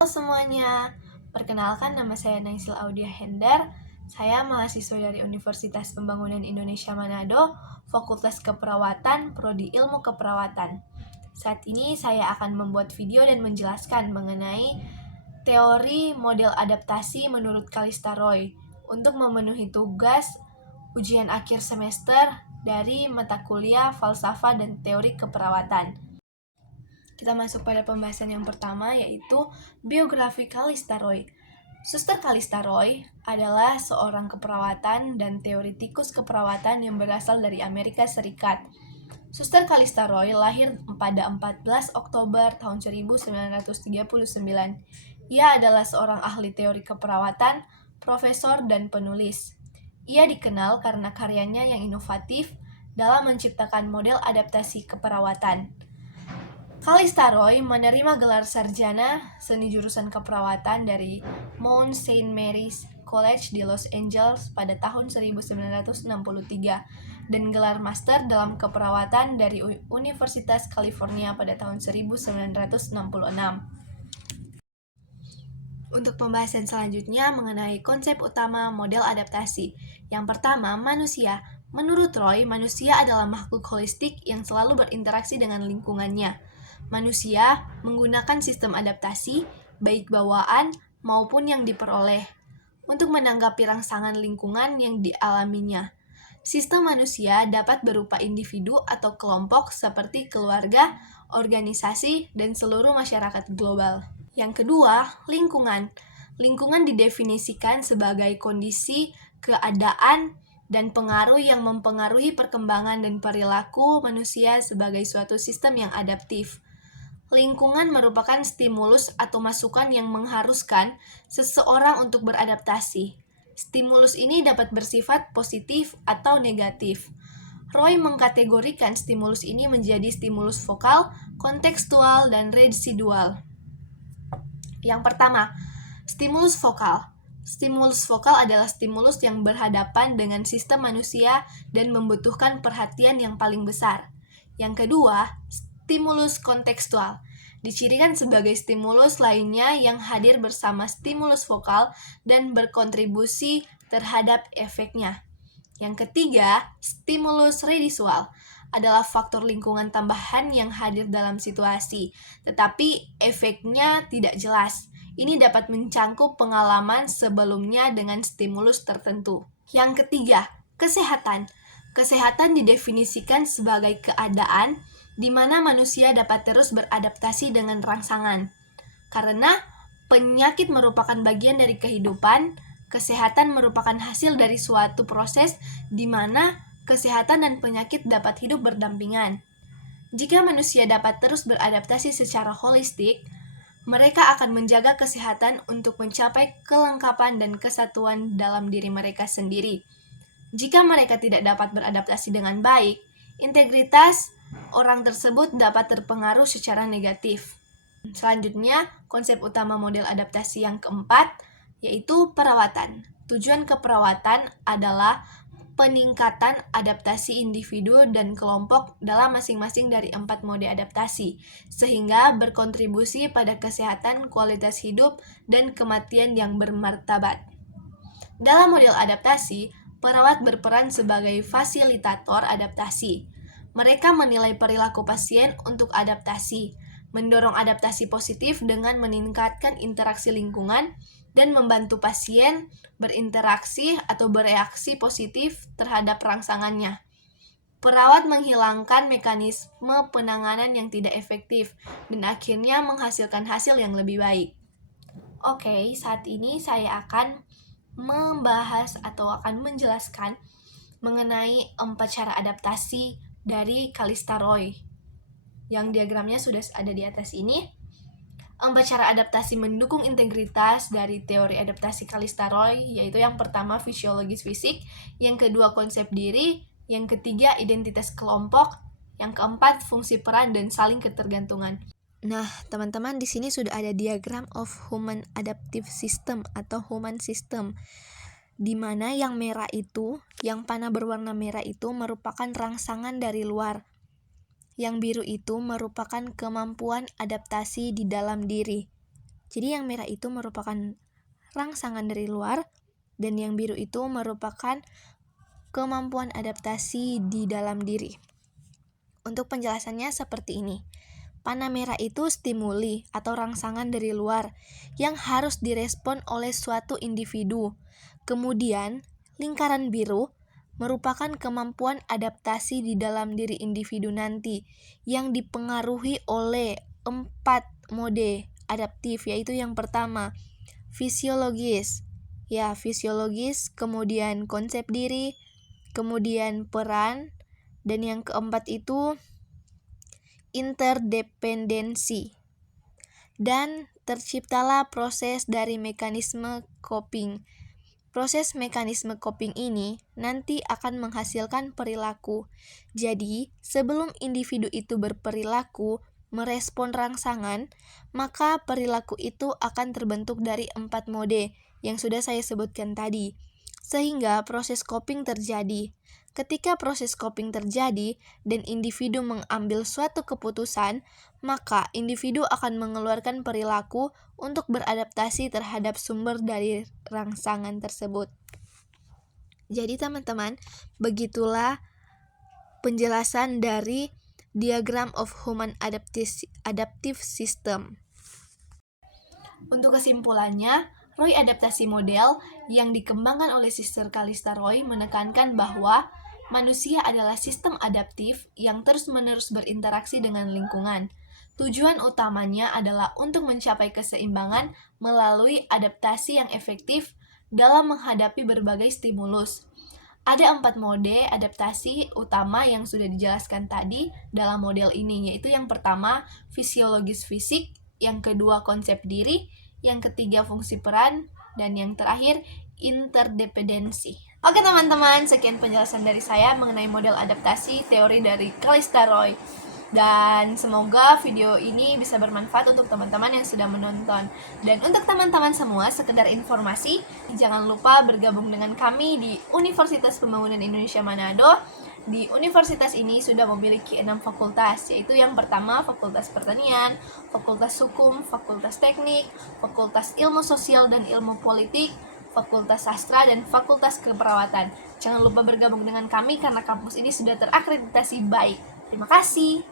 Halo semuanya, perkenalkan nama saya Naisil Audia Hendar. Saya mahasiswa dari Universitas Pembangunan Indonesia Manado, Fakultas Keperawatan, Prodi Ilmu Keperawatan. Saat ini saya akan membuat video dan menjelaskan mengenai teori model adaptasi menurut Kalista Roy untuk memenuhi tugas ujian akhir semester dari mata kuliah Falsafah dan Teori Keperawatan. Kita masuk pada pembahasan yang pertama, yaitu biografi Kalista Roy. Suster Kalista Roy adalah seorang keperawatan dan teoritikus keperawatan yang berasal dari Amerika Serikat. Suster Kalista Roy lahir pada 14 Oktober tahun 1939. Ia adalah seorang ahli teori keperawatan, profesor, dan penulis. Ia dikenal karena karyanya yang inovatif dalam menciptakan model adaptasi keperawatan. Kalista Roy menerima gelar sarjana seni jurusan keperawatan dari Mount Saint Mary's College di Los Angeles pada tahun 1963 dan gelar master dalam keperawatan dari Universitas California pada tahun 1966. Untuk pembahasan selanjutnya mengenai konsep utama model adaptasi. Yang pertama, manusia. Menurut Roy, manusia adalah makhluk holistik yang selalu berinteraksi dengan lingkungannya. Manusia menggunakan sistem adaptasi, baik bawaan maupun yang diperoleh, untuk menanggapi rangsangan lingkungan yang dialaminya. Sistem manusia dapat berupa individu atau kelompok seperti keluarga, organisasi, dan seluruh masyarakat global. Yang kedua, lingkungan. Lingkungan didefinisikan sebagai kondisi, keadaan, dan pengaruh yang mempengaruhi perkembangan dan perilaku manusia sebagai suatu sistem yang adaptif. Lingkungan merupakan stimulus atau masukan yang mengharuskan seseorang untuk beradaptasi. Stimulus ini dapat bersifat positif atau negatif. Roy mengkategorikan stimulus ini menjadi stimulus vokal, kontekstual, dan residual. Yang pertama, stimulus vokal. Stimulus vokal adalah stimulus yang berhadapan dengan sistem manusia dan membutuhkan perhatian yang paling besar. Yang kedua, stimulus kontekstual. Dicirikan sebagai stimulus lainnya yang hadir bersama stimulus vokal dan berkontribusi terhadap efeknya. Yang ketiga, stimulus residual adalah faktor lingkungan tambahan yang hadir dalam situasi, tetapi efeknya tidak jelas. Ini dapat mencangkup pengalaman sebelumnya dengan stimulus tertentu. Yang ketiga, kesehatan. Kesehatan didefinisikan sebagai keadaan di mana manusia dapat terus beradaptasi dengan rangsangan. Karena penyakit merupakan bagian dari kehidupan, kesehatan merupakan hasil dari suatu proses di mana kesehatan dan penyakit dapat hidup berdampingan. Jika manusia dapat terus beradaptasi secara holistik, mereka akan menjaga kesehatan untuk mencapai kelengkapan dan kesatuan dalam diri mereka sendiri. Jika mereka tidak dapat beradaptasi dengan baik, integritas orang tersebut dapat terpengaruh secara negatif. Selanjutnya, konsep utama model adaptasi yang keempat, yaitu perawatan. Tujuan keperawatan adalah peningkatan adaptasi individu dan kelompok dalam masing-masing dari 4 mode adaptasi, sehingga berkontribusi pada kesehatan, kualitas hidup, dan kematian yang bermartabat. Dalam model adaptasi, perawat berperan sebagai fasilitator adaptasi. Mereka menilai perilaku pasien untuk adaptasi, mendorong adaptasi positif dengan meningkatkan interaksi lingkungan, dan membantu pasien berinteraksi atau bereaksi positif terhadap rangsangannya. Perawat menghilangkan mekanisme penanganan yang tidak efektif dan akhirnya menghasilkan hasil yang lebih baik. Oke, saat ini saya akan membahas atau akan menjelaskan mengenai 4 cara adaptasi dari Kalista Roy yang diagramnya sudah ada di atas ini. 4 cara adaptasi mendukung integritas dari teori adaptasi Kalista Roy, yaitu yang pertama fisiologis fisik, yang kedua konsep diri, yang ketiga identitas kelompok, yang keempat fungsi peran dan saling ketergantungan. Nah, teman-teman, di sini sudah ada diagram of human adaptive system atau human system, di mana yang merah itu, yang panah berwarna merah itu merupakan rangsangan dari luar. Yang biru itu merupakan kemampuan adaptasi di dalam diri. Jadi yang merah itu merupakan rangsangan dari luar, dan yang biru itu merupakan kemampuan adaptasi di dalam diri. Untuk penjelasannya seperti ini. Panah merah itu stimuli atau rangsangan dari luar yang harus direspon oleh suatu individu. Kemudian, lingkaran biru merupakan kemampuan adaptasi di dalam diri individu nanti yang dipengaruhi oleh 4 mode adaptif, yaitu yang pertama, fisiologis. Ya, fisiologis, kemudian konsep diri, kemudian peran, dan yang keempat itu interdependensi. Dan terciptalah proses dari mekanisme coping. Proses mekanisme coping ini nanti akan menghasilkan perilaku. Jadi, sebelum individu itu berperilaku merespon rangsangan, maka perilaku itu akan terbentuk dari 4 mode yang sudah saya sebutkan tadi. Sehingga proses coping terjadi. Ketika proses coping terjadi dan individu mengambil suatu keputusan, maka individu akan mengeluarkan perilaku untuk beradaptasi terhadap sumber dari rangsangan tersebut. Jadi teman-teman, begitulah penjelasan dari Diagram of Human Adaptive System. Untuk kesimpulannya, Roy adaptasi model yang dikembangkan oleh Sister Calista Roy menekankan bahwa manusia adalah sistem adaptif yang terus-menerus berinteraksi dengan lingkungan. Tujuan utamanya adalah untuk mencapai keseimbangan melalui adaptasi yang efektif dalam menghadapi berbagai stimulus. Ada 4 mode adaptasi utama yang sudah dijelaskan tadi dalam model ini, yaitu yang pertama, fisiologis fisik, yang kedua, konsep diri, yang ketiga, fungsi peran, dan yang terakhir, interdependensi. Oke teman-teman, sekian penjelasan dari saya mengenai model adaptasi teori dari Calista Roy. Dan semoga video ini bisa bermanfaat untuk teman-teman yang sudah menonton. Dan untuk teman-teman semua, sekedar informasi, jangan lupa bergabung dengan kami di Universitas Pembangunan Indonesia Manado. Di universitas ini sudah memiliki 6 fakultas, yaitu yang pertama Fakultas Pertanian, Fakultas Hukum, Fakultas Teknik, Fakultas Ilmu Sosial dan Ilmu Politik, Fakultas Sastra, dan Fakultas Keperawatan. Jangan lupa bergabung dengan kami karena kampus ini sudah terakreditasi baik. Terima kasih.